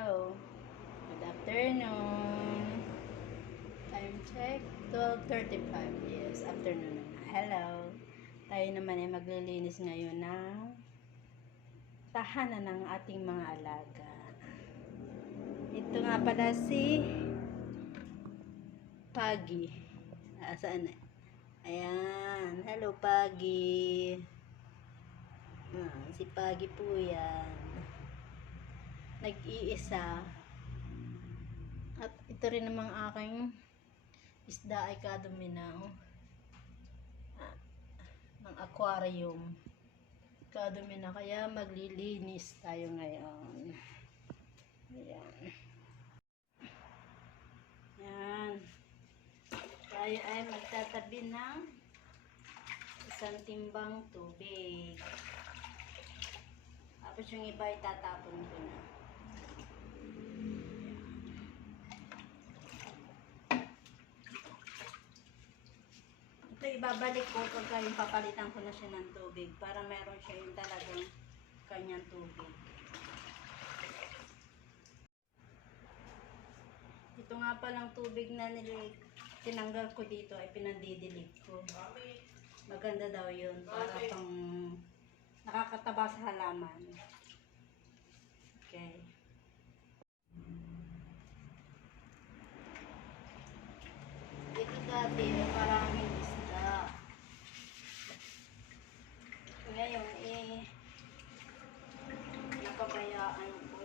Hello. Good afternoon. Time check. 12:35. Yes, afternoon na. Hello. Tayo naman ay maglilinis ngayon ng tahanan ng ating mga alaga. Ito nga pala si Paggy. Saan na? Ayan. Hello, Paggy. Si Paggy po yan. Nag-iisa. At ito rin namang aking isda ay kadumi na ng aquarium. Kadumi na, kaya maglilinis tayo ngayon. Ayan. Ayan. Tayo ay magtatabi ng isang timbang tubig. Tapos yung iba ay tatapon ko na. Ito ibabalik ko pagka yung papalitan ko na siya ng tubig para meron siya yung talagang kanyang tubig. Ito nga palang tubig na tinanggal ko dito ay pinandidilig ko. Maganda daw yun para pang nakakataba sa halaman. Okay. Ito dati maraming isda. Ngayon napabayaan ko.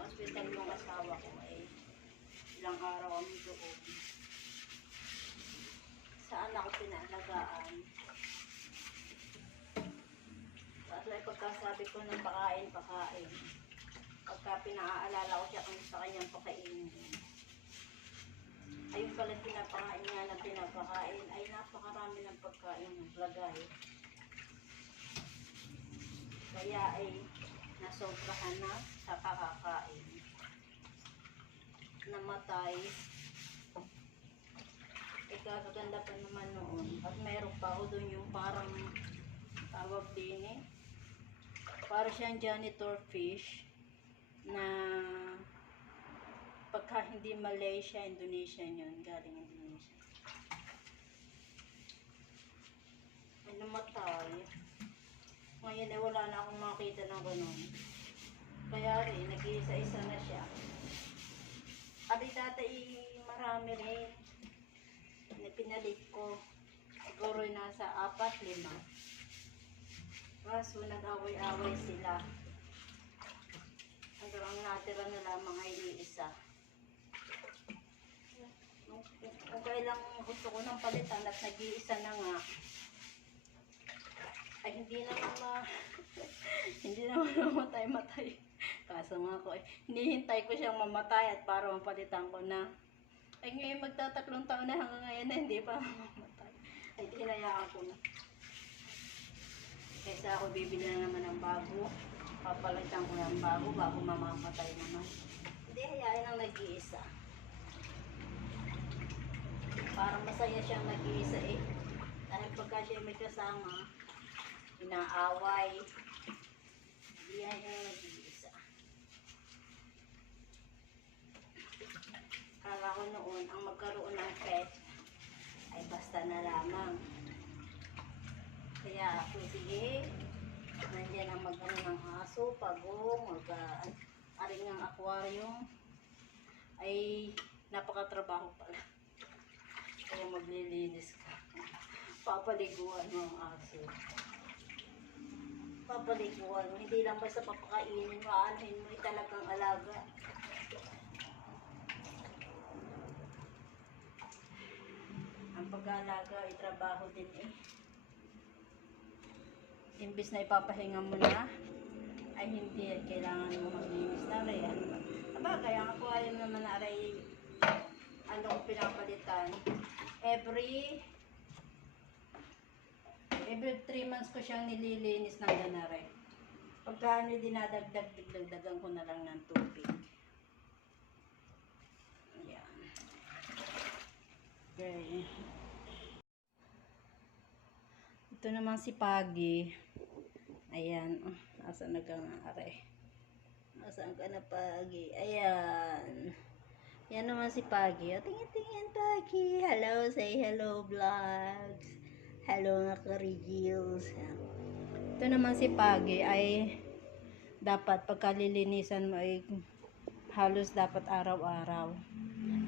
Hospital ng asawa ko ay ilang araw kami doon. Saan ako pinalagaan? Kaso ay pagkasabi ko ng pakain. Pagka pinaalala ko siya kung sa kanyang pakainin. Ayun pala pinapakain niya ng pinapakain ay napakarami ng pagkain ng lagay. Kaya ay nasobrahan na sa kakakain. Namatay. Kagaganda pa naman noon. At mayroon pa ako doon yung parang tawag din para siyang janitor fish na pagka hindi Malaysia, Indonesia yun. Galing Indonesia. Ay namatay. Ngayon ay wala na akong makita ng ganun. Kaya rin, nag-iisa-isa na siya. At dati marami rin. Pinalit ko. Siguro nasa 4-5. Kaso nag-away-away sila. Hanggang ang natira na lamang ay iisa. Kung kailang gusto ko ng palitan at nag-iisa na nga, ay hindi naman mamatay. Kaso nga ko hinihintay ko siyang mamatay at para mapalitan ko na. Ay ngayon magtatatlong taon na hanggang ngayon na hindi pa mamatay. Ay hinayaan ko na. Kaysa ako bibili na naman ng bago, papalitan ko ng bago mamamatay naman. Hindi, hayain ang nag-iisa. Parang masaya siyang nag-iisa dahil pagka siya may kasama, inaaway. Hindi yan yung nag-iisa. Kala ko noon, ang magkaroon ng pet ay basta na lamang. Kaya ako, sige, nandiyan ang mag-ano ng aso, pagong, aring ng aquarium, ay napakatrabaho pala. Kaya maglilinis ka. Papaliguan mo ang aso. Papaliguan mo. Hindi lang basta papakainin mo, aanhin mo, talagang alaga. Ang pag-aalaga ay trabaho din Imbis na ipapahinga mo na, ay hindi. Kailangan mo maglinis na rin. Abagay, ang aquarium naman na aray, anong pinapalitan. Every 3 months ko siyang nililinis ng ganare. Pagka dinadagdagan ko na lang ng tubig. Ayan. Okay. Ito naman si Paggy. Ayan. Nasaan na ka nga, are? Nasaan ka na, Pagi? Ayan. Yan naman si Pagi. O, tingin-tingin, Pagi. Hello, say hello, vlogs. Hello, mga ka-reels. Ito naman si Pagi ay dapat pagkalilinisan mo ay halos dapat araw-araw.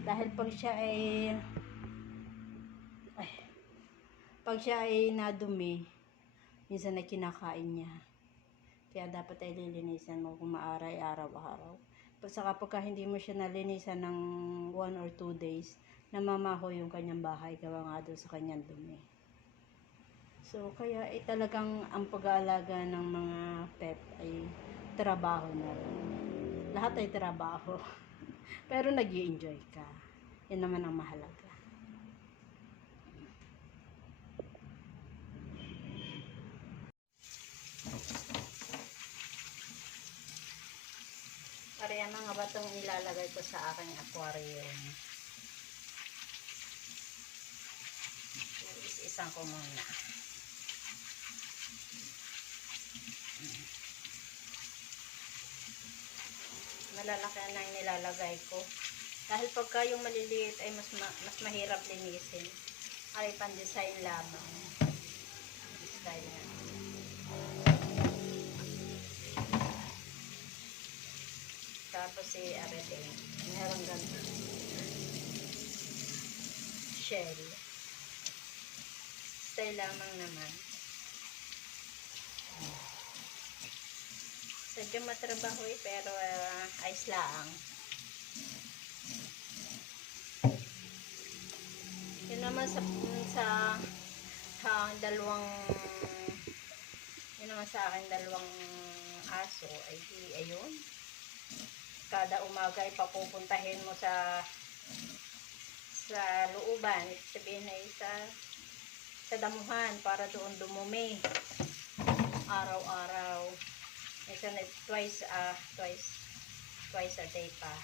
Dahil pag siya ay nadumi, minsan na kinakain niya. Kaya dapat ay lilinisan mo kung maaray araw-araw. Saka pagka hindi mo siya nalinisan ng 1 or 2 days, namamaho yung kanyang bahay gawa nga doon sa kanyang dumi. So, kaya talagang ang pag-aalaga ng mga pet ay trabaho na rin. Lahat ay trabaho. Pero nag-i-enjoy ka. Yan naman ang mahalaga. Para yan mga batong nilalagay ko sa aking aquarium. Is-isang ko muna. Malalaki na yung nilalagay ko. Dahil pagka yung maliliit ay mas mahirap linisin. Ay pan-design lamang. Design na. Tapos si Aredin. Meron ganito. Shell. Style lamang naman. Sadya matrabaho pero ayos lang. Yun naman sa dalawang yun naman sa akin dalawang aso ay ayun. Kada umaga ay papupuntahin mo sa looban, sabihin ay sa damuhan para doon dumumi araw-araw. Minsan twice a day pa.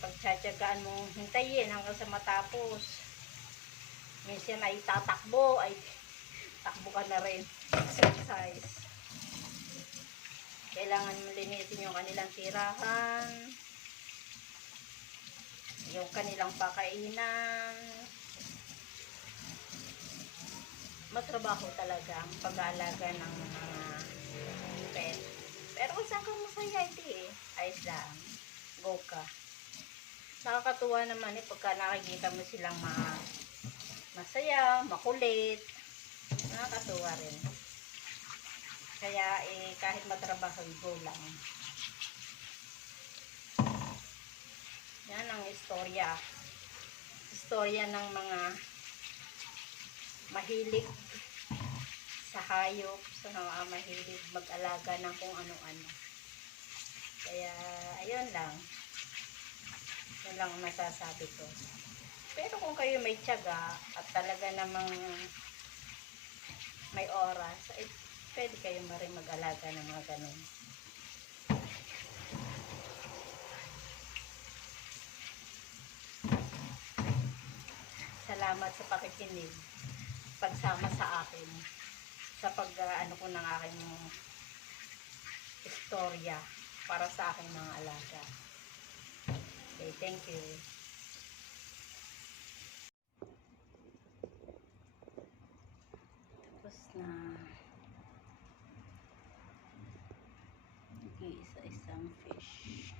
Pagtsatsagaan mo hintayin hanggang sa matapos. Minsan ay takbo ka na rin. Exercise. Kailangan mo linisin yung kanilang tirahan, yung kanilang pakainan. Matrabaho talaga ang pag-aalaga ng mga pet. Pero kung saan ka masaya, hindi ayos lang. Go ka. Nakakatuwa naman pagka nakikita mo silang masaya, makulit. Nakakatuwa rin. Kaya kahit matrabaho, go lang. Yan ang istorya. Istorya ng mga mahilig sa hayop, sa mga mahilig mag-alaga ng kung ano-ano. Kaya, ayun lang. Yun lang ang masasabi ko. Pero kung kayo may tiyaga at talaga namang may oras, ay pwede kayo rin mag-alaga ng mga ganun. Salamat sa pakikinig. Pagsama sa akin sa pag-ano ko ng aking istorya para sa aking mga alaga. Okay, thank you. Tapos na nag-iisa-isang fish.